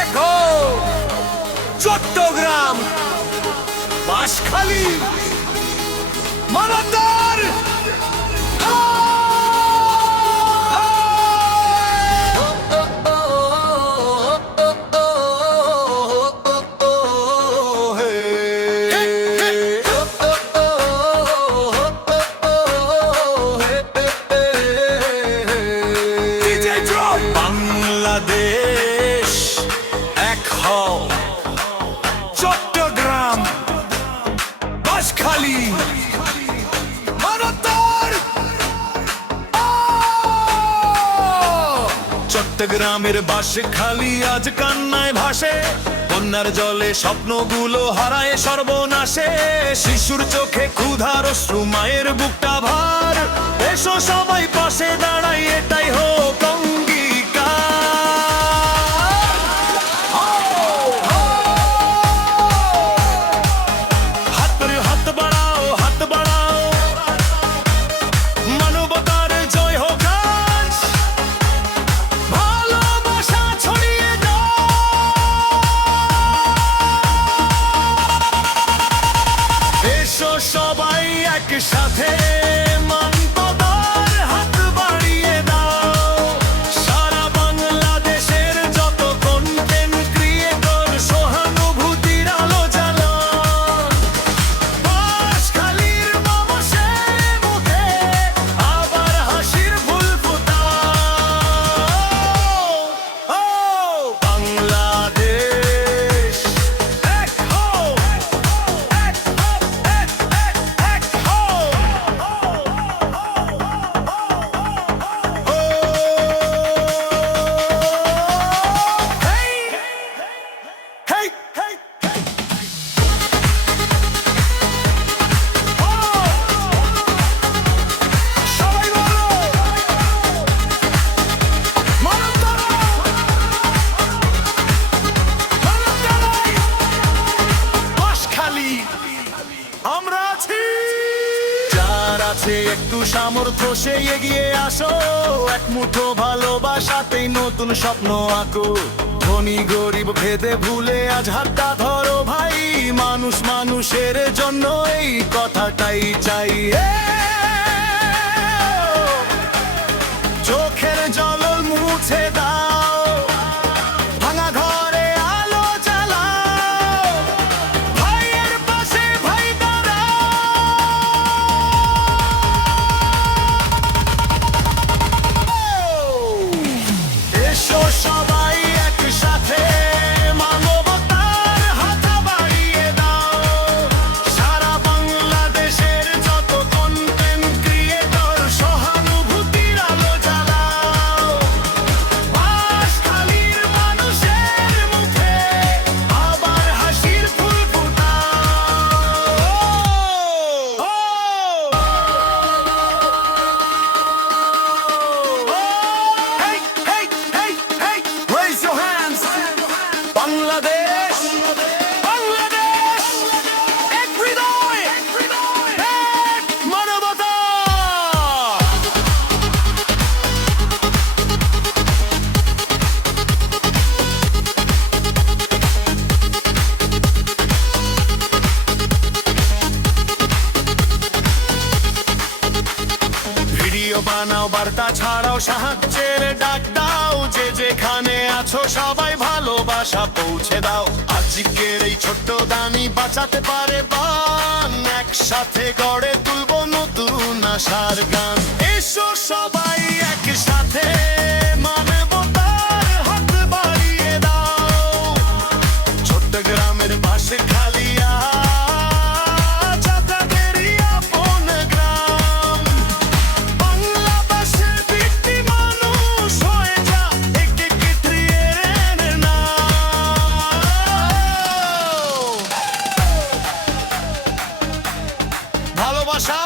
এগো চট্টগ্রাম বাঁশখালী মানবতার বাংলাদেশ এক হও, চট্টগ্রাম বাঁশখালী মানবতার চট্টগ্রামের বাঁশখালী আজ কান্নায় ভাসে, বন্যার জলে স্বপ্নগুলো হারায় সর্বনাশে। শিশুর চোখে ক্ষুধার অশ্রু, মায়ের বুকটা ভার। এসো সবাই পাশে দাঁড়াই, এটাই হোক সবাই একসাথে মানবতার হাত বাড়িয়ে দাও। সারা বাংলাদেশের যত কন্টেন্ট ক্রিয়েটর সহানুভূতির আলো জ্বালান। বাঁশখালীর মানুষের মুখে আবার হাসির ফুল ফোটাও। বাংলাদেশ এক হও, আমরা আছি। যার আছে একটু সামর্থ্য সে এগিয়ে আসো, এক মুঠো ভালোবাসাতেই নতুন স্বপ্ন আঁকো। ধনী গরিব ভেদে ভুলে আজ হাতটা ধরো ভাই, মানুষ মানুষের জন্য এই কথাটাই চাই। চোখের জল মুছে দাও, ভাঙা ঘরে আলো জ্বালাও, ভাইয়ের পাশে ভাই দাঁড়াও। এসো সবাই একসাথে মানবতার হাত বাড়িয়ে দাও। সারা বাংলাদেশের যত কন্টেন্ট ক্রিয়েটর সহানুভূতির আলো জ্বালাও। বাঁশখালীর মানুষের মুখে আবার হাসির ফুল ফোটাও। Hey, hey, hey, hey, raise your hands. Bangladesh, Bangladesh, এক হৃদয়, এক মানবতা। ভিডিও বানাও, বার্তা ছাড়াও, সাহায্যের ডাক দাও। যে যেখানে আছো সবাই ভালোবাসা পৌঁছে দাও। আজকের এই ছোট্ট দানি বাঁচাতে পারে বান, একসাথে গড়ে তুলবো নতুন আশার গান। এসো সবাই একসাথে মানবতার হাত বাড়িয়ে দাও। চট্টগ্রামের বাঁশখালী আজ আপনাদেরই আপন গ্রাম। বাংলাদেশের বৃত্তি মানুষ হয়ে যা, এক এক ত্রিয়ের নাম। ভালোবাসা